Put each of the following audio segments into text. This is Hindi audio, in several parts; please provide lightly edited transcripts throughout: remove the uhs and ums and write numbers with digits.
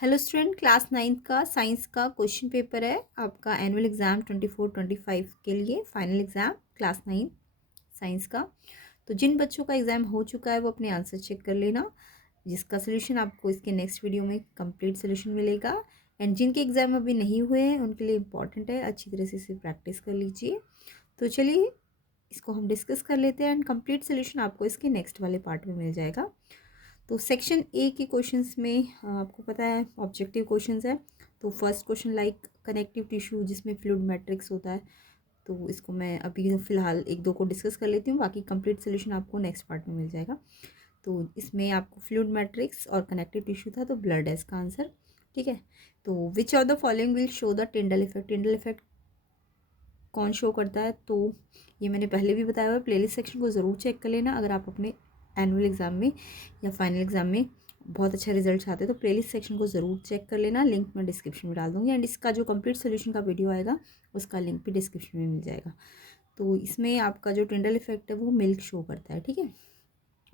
हेलो स्टूडेंट, क्लास 9th का साइंस का क्वेश्चन पेपर है आपका एनुअल एग्ज़ाम 24-25 के लिए फाइनल एग्ज़ाम क्लास 9 साइंस का। तो जिन बच्चों का एग्ज़ाम हो चुका है वो अपने आंसर चेक कर लेना, जिसका सोल्यूशन आपको इसके नेक्स्ट वीडियो में कंप्लीट सोल्यूशन मिलेगा। एंड जिनके एग्ज़ाम अभी नहीं हुए हैं उनके लिए इम्पॉर्टेंट है, अच्छी तरह से इसे प्रैक्टिस कर लीजिए। तो चलिए इसको हम डिस्कस कर लेते हैं एंड कंप्लीट सोल्यूशन आपको इसके नेक्स्ट वाले पार्ट में मिल जाएगा। तो सेक्शन ए के क्वेश्चंस में आपको पता है ऑब्जेक्टिव क्वेश्चंस है। तो first question like connective tissue जिसमें फ्लूइड मैट्रिक्स होता है, तो इसको मैं अभी फ़िलहाल एक दो को डिस्कस कर लेती हूँ, बाकी कंप्लीट सोल्यूशन आपको नेक्स्ट पार्ट में मिल जाएगा। तो इसमें आपको फ्लूइड मैट्रिक्स और कनेक्टिव टिश्यू था, तो ब्लड है इसका आंसर। ठीक है, तो which of the following will show the Tyndall effect. Tyndall effect कौन शो करता है, तो ये मैंने पहले भी बताया हुआ है। प्लेलिस्ट सेक्शन को ज़रूर चेक कर लेना अगर आप अपने एनुअल एग्ज़ाम में या फाइनल एग्ज़ाम में बहुत अच्छा रिजल्ट चाहते हैं, तो प्लेलिस्ट सेक्शन को ज़रूर चेक कर लेना। लिंक मैं डिस्क्रिप्शन में डाल दूँगी एंड इसका जो कंप्लीट सोल्यूशन का वीडियो आएगा उसका लिंक भी डिस्क्रिप्शन में मिल जाएगा। तो इसमें आपका जो टिंडल इफेक्ट है वो मिल्क शो करता है। ठीक है,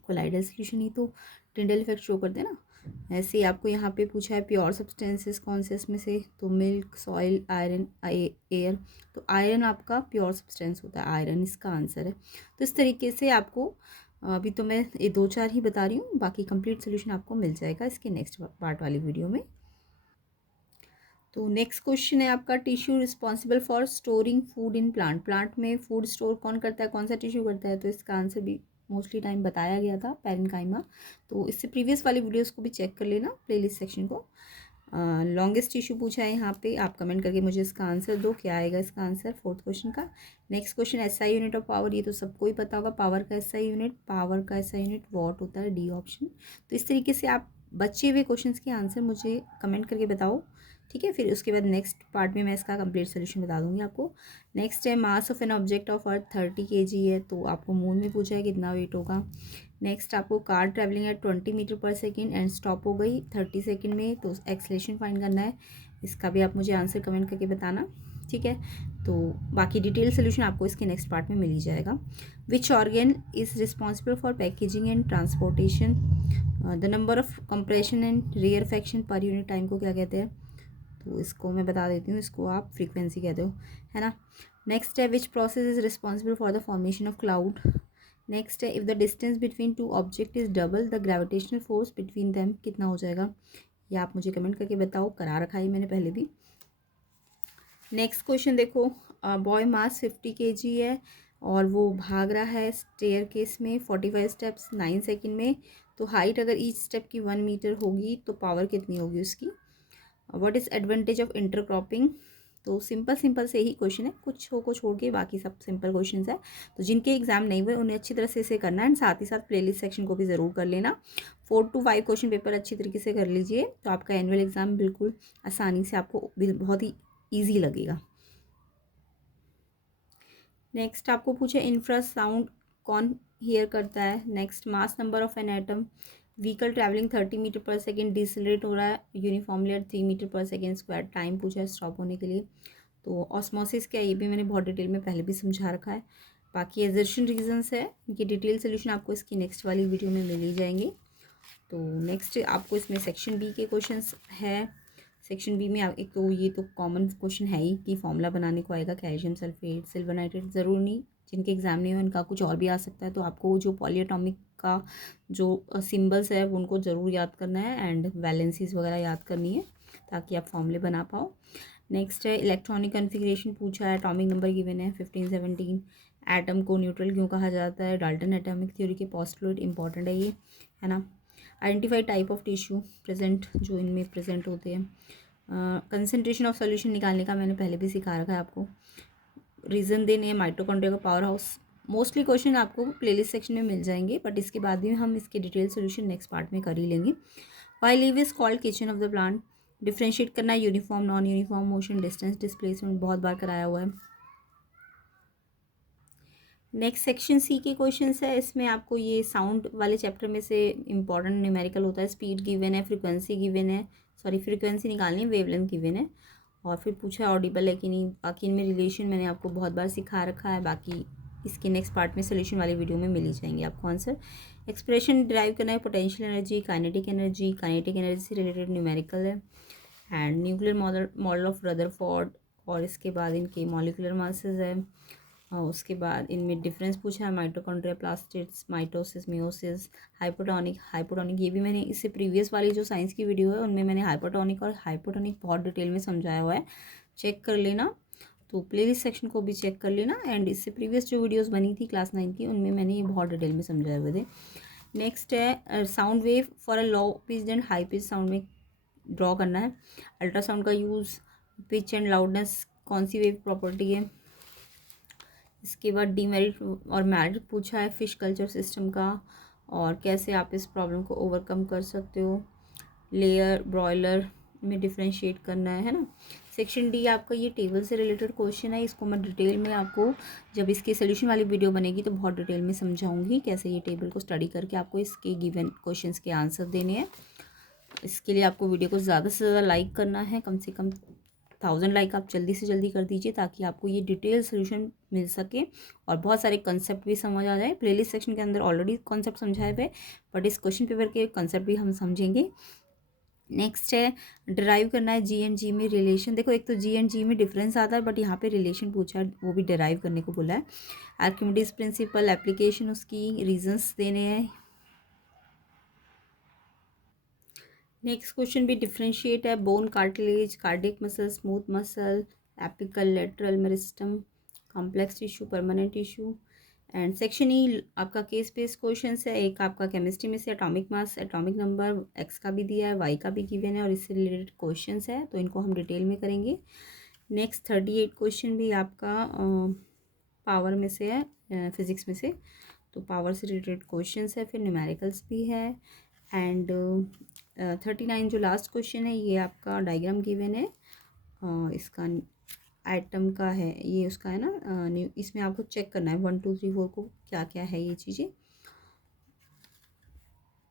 कोलाइडल सोल्यूशन ही तो टिंडल इफेक्ट शो करते हैं ना। ऐसे ही आपको यहाँ पे पूछा है प्योर सब्सटेंसेस कौन से इसमें से, तो मिल्क, सॉइल, आयरन, एयर। तो आयरन आपका प्योर सब्सटेंस होता है, आयरन इसका आंसर है। तो इस तरीके से आपको अभी तो मैं ये दो चार ही बता रही हूँ, बाकी कंप्लीट सोल्यूशन आपको मिल जाएगा इसके नेक्स्ट पार्ट वाली वीडियो में। तो नेक्स्ट क्वेश्चन है आपका tissue responsible for storing food in plant. Plant में फूड स्टोर कौन करता है, कौन सा टिश्यू करता है, तो इसका आंसर भी मोस्टली टाइम बताया गया था, पैरेन्काइमा। तो इससे प्रीवियस वाली वीडियोस को भी चेक कर लेना, प्लेलिस्ट सेक्शन को। लॉन्गेस्ट टिश्यू पूछा है यहाँ पे, आप कमेंट करके मुझे इसका आंसर दो, क्या आएगा इसका आंसर फोर्थ क्वेश्चन का। Next question SI unit of power, ये तो सबको ही पता होगा, पावर का एसआई यूनिट, पावर का एसआई यूनिट वॉट होता है, डी ऑप्शन। तो इस तरीके से आप बचे हुए क्वेश्चंस के आंसर मुझे कमेंट करके बताओ। ठीक है, फिर उसके बाद नेक्स्ट पार्ट में मैं इसका कंप्लीट सोल्यूशन बता दूंगी आपको। नेक्स्ट है mass of an object of earth 30 kg है, तो आपको मून में पूछा है कितना वेट होगा। नेक्स्ट आपको car travelling eight 20 metre per second and stop हो गई 30 सेकेंड में, तो एक्सलेशन फाइंड करना है। इसका भी आप मुझे आंसर कमेंट करके बताना। ठीक है, तो बाकी डिटेल सोल्यूशन आपको इसके नेक्स्ट पार्ट में मिल ही जाएगा। Which organ is responsible for packaging and transportation. The number of compression and rarefaction per unit time को क्या कहते हैं, तो इसको मैं बता देती हूँ, इसको आप फ्रीक्वेंसी कहते हो, है ना। नेक्स्ट है which process is responsible for the formation of cloud. Next है if the distance between two object is double the gravitational force between them कितना हो जाएगा, ये आप मुझे कमेंट करके बताओ, करा रखा है मैंने पहले भी। नेक्स्ट क्वेश्चन देखो, बॉय मास 50 kg है और वो भाग रहा है स्टेयर केस में 45 स्टेप्स 9 सेकेंड में। तो हाइट अगर ईच स्टेप की 1 मीटर होगी तो पावर कितनी होगी उसकी। What is advantage of intercropping. तो सिंपल सिंपल से ही क्वेश्चन है, कुछ को छोड़ के बाकी सब सिंपल क्वेश्चन है। तो जिनके एग्जाम नहीं हुए उन्हें अच्छी तरह से इसे करना है एंड साथ ही साथ प्लेलिस्ट सेक्शन को भी ज़रूर कर लेना। 4 to 5 क्वेश्चन पेपर अच्छी तरीके से कर लीजिए, तो आपका एनुअल एग्जाम बिल्कुल आसानी से आपको बहुत ही ईजी लगेगा। नेक्स्ट आपको पूछे इंफ्रासाउंड कौन हियर करता है। Next mass number of n atom, vehicle travelling 30 metre per second decelerate हो रहा है uniformly at 3 metre per second square, time पूछा है स्टॉप होने के लिए। तो ऑस्मोसिस क्या है ये भी मैंने बहुत डिटेल में पहले भी समझा रखा है। बाकी एजर्शन रीजंस है, इनकी डिटेल सोल्यूशन आपको इसकी नेक्स्ट वाली वीडियो में मिल ही जाएंगे। तो नेक्स्ट आपको इसमें सेक्शन बी के क्वेश्चंस है। सेक्शन बी में एक तो ये तो कॉमन क्वेश्चन है ही कि फॉर्मूला बनाने को आएगा, कैल्शियम सल्फेट, सिल्वर नाइट्रेट। ज़रूर नहीं, जिनके एग्जाम नहीं हो उनका कुछ और भी आ सकता है, तो आपको जो पॉलीएटॉमिक का जो सिंबल्स है वो उनको ज़रूर याद करना है एंड वैलेंसीज वगैरह याद करनी है ताकि आप फॉर्मूले बना पाओ। नेक्स्ट है इलेक्ट्रॉनिक कन्फिग्रेशन पूछा है, एटॉमिक नंबर गिवन है 15 17। एटम को न्यूट्रल क्यों कहा जाता है, डाल्टन एटॉमिक थ्योरी के पोस्टुलेट इंपॉर्टेंट है ये, है ना। Identify type of tissue present जो इनमें प्रेजेंट होते हैं। कंसनट्रेशन ऑफ सॉल्यूशन निकालने का मैंने पहले भी सिखा रखा है आपको। रीज़न देने हैं माइटोकॉन्ड्रिया का पावर हाउस। मोस्टली क्वेश्चन आपको प्लेलिस्ट सेक्शन में मिल जाएंगे, बट इसके बाद भी हम इसके डिटेल सोल्यूशन नेक्स्ट पार्ट में कर ही लेंगे। Why leaf is called kitchen of the plant. Differentiate करना है uniform non uniform, motion, distance, displacement, बहुत बार कराया हुआ है। नेक्स्ट सेक्शन सी के क्वेश्चंस है, इसमें आपको ये साउंड वाले चैप्टर में से इंपॉर्टेंट न्यूमेरिकल होता है। स्पीड गिवन है, फ्रीक्वेंसी गिवन है, सॉरी फ्रीक्वेंसी निकालनी है, वेवलेंथ गिवन है, और फिर पूछा है ऑडिबल है कि नहीं। बाकी इनमें रिलेशन मैंने आपको बहुत बार सिखा रखा है, बाकी इसके नेक्स्ट पार्ट में सोल्यूशन वाली वीडियो में मिल ही जाएंगे आपको आंसर। एक्सप्रेशन डिराइव करना है, पोटेंशियल एनर्जी, काइनेटिक एनर्जी से रिलेटेड न्यूमेरिकल है, and nuclear model of Rutherford, और इसके बाद इनके मॉलिकुलर मासेस है, और उसके बाद इनमें डिफरेंस पूछा है, mitochondria, plastids, mitosis, meiosis, hypotonic ये भी मैंने इससे प्रीवियस वाली जो साइंस की वीडियो है उनमें मैंने हाइपोटोनिक और हाइपोटोनिक बहुत डिटेल में समझाया हुआ है, चेक कर लेना। तो प्लेलिस्ट सेक्शन को भी चेक कर लेना, एंड इससे प्रीवियस जो वीडियोस बनी थी क्लास 9 की उनमें मैंने ये बहुत डिटेल में समझाए हुए थे। नेक्स्ट है sound wave for a low pitch and high pitch sound में ड्रॉ करना है। अल्ट्रासाउंड का यूज़, पिच एंड लाउडनेस कौन सी वेव प्रॉपर्टी है। इसके बाद डीमेरिट और मेरिट पूछा है फिश कल्चर सिस्टम का, और कैसे आप इस प्रॉब्लम को ओवरकम कर सकते हो। लेयर ब्रॉयलर में डिफ्रेंशिएट करना है ना। सेक्शन डी आपका ये टेबल से रिलेटेड क्वेश्चन है, इसको मैं डिटेल में आपको जब इसके सोल्यूशन वाली वीडियो बनेगी तो बहुत डिटेल में समझाऊंगी कैसे ये टेबल को स्टडी करके आपको इसके गिवन क्वेश्चंस के आंसर देने हैं। इसके लिए आपको वीडियो को ज़्यादा से ज़्यादा लाइक करना है, कम से कम 1000 लाइक आप जल्दी से जल्दी कर दीजिए ताकि आपको ये डिटेल सोल्यूशन मिल सके और बहुत सारे कंसेप्ट भी समझ आ जाए। प्लेलिस्ट सेक्शन के अंदर ऑलरेडी कॉन्सेप्ट समझाए हुए, बट इस क्वेश्चन पेपर के कंसेप्ट भी हम समझेंगे। नेक्स्ट है डिराइव करना है जी एंड जी में रिलेशन। देखो एक तो जी एंड जी में डिफरेंस आता है, बट यहाँ पे रिलेशन पूछा है, वो भी डिराइव करने को बोला है। आर्किमिडीज प्रिंसिपल एप्लीकेशन, उसकी रीजंस देने हैं। नेक्स्ट क्वेश्चन भी डिफ्रेंशिएट है, bone, cartilage, cardiac muscle, smooth muscle, apical, lateral meristem, complex tissue, permanent tissue. And section E आपका केस बेस्ड क्वेश्चन है। एक आपका केमिस्ट्री में से atomic mass, atomic number, x का भी दिया है, वाई का भी गिवन है, और इससे रिलेटेड क्वेश्चन है तो इनको हम डिटेल में करेंगे। नेक्स्ट 38 क्वेश्चन भी आपका पावर में से है, फिजिक्स में से, तो पावर से रिलेटेड क्वेश्चन है, फिर न्यूमेरिकल्स भी है। एंड 39 जो लास्ट क्वेश्चन है ये आपका डायग्राम गिवन है, इसका आइटम का है, ये उसका है ना, इसमें आपको चेक करना है 1 2 3 4 को क्या क्या है ये चीज़ें,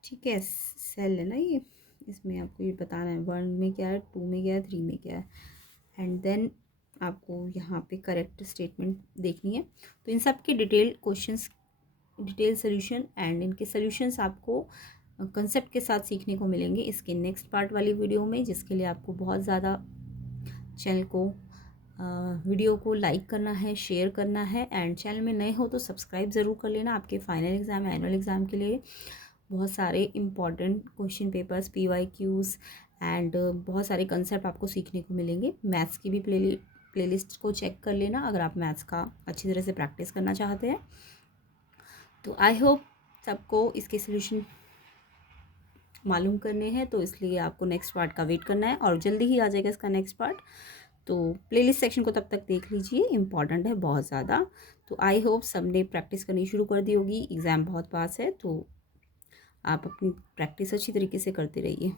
ठीक है। सेल है ना ये, इसमें आपको ये बताना है 1 में क्या है, 2 में क्या है, 3 में क्या है, एंड देन आपको यहाँ पे करेक्ट स्टेटमेंट देखनी है। तो इन सब के detail questions, detail solution and इनके सोल्यूशंस आपको कंसेप्ट के साथ सीखने को मिलेंगे इसके नेक्स्ट पार्ट वाली वीडियो में, जिसके लिए आपको बहुत ज़्यादा चैनल को वीडियो को लाइक करना है, शेयर करना है, एंड चैनल में नए हो तो सब्सक्राइब ज़रूर कर लेना। आपके फाइनल एग्ज़ाम, एनुअल एग्ज़ाम के लिए बहुत सारे important question papers, PYQs and बहुत सारे कंसेप्ट आपको सीखने को मिलेंगे। मैथ्स की भी प्लेलिस्ट को चेक कर लेना अगर आप मैथ्स का अच्छी तरह से प्रैक्टिस करना चाहते हैं। तो आई होप सबको इसके सोल्यूशन मालूम करने हैं, तो इसलिए आपको नेक्स्ट पार्ट का वेट करना है और जल्दी ही आ जाएगा इसका नेक्स्ट पार्ट। तो प्लेलिस्ट सेक्शन को तब तक देख लीजिए, इंपॉर्टेंट है बहुत ज़्यादा। तो आई होप सबने प्रैक्टिस करनी शुरू कर दी होगी, एग्ज़ाम बहुत पास है तो आप अपनी प्रैक्टिस अच्छी तरीके से करते रहिए।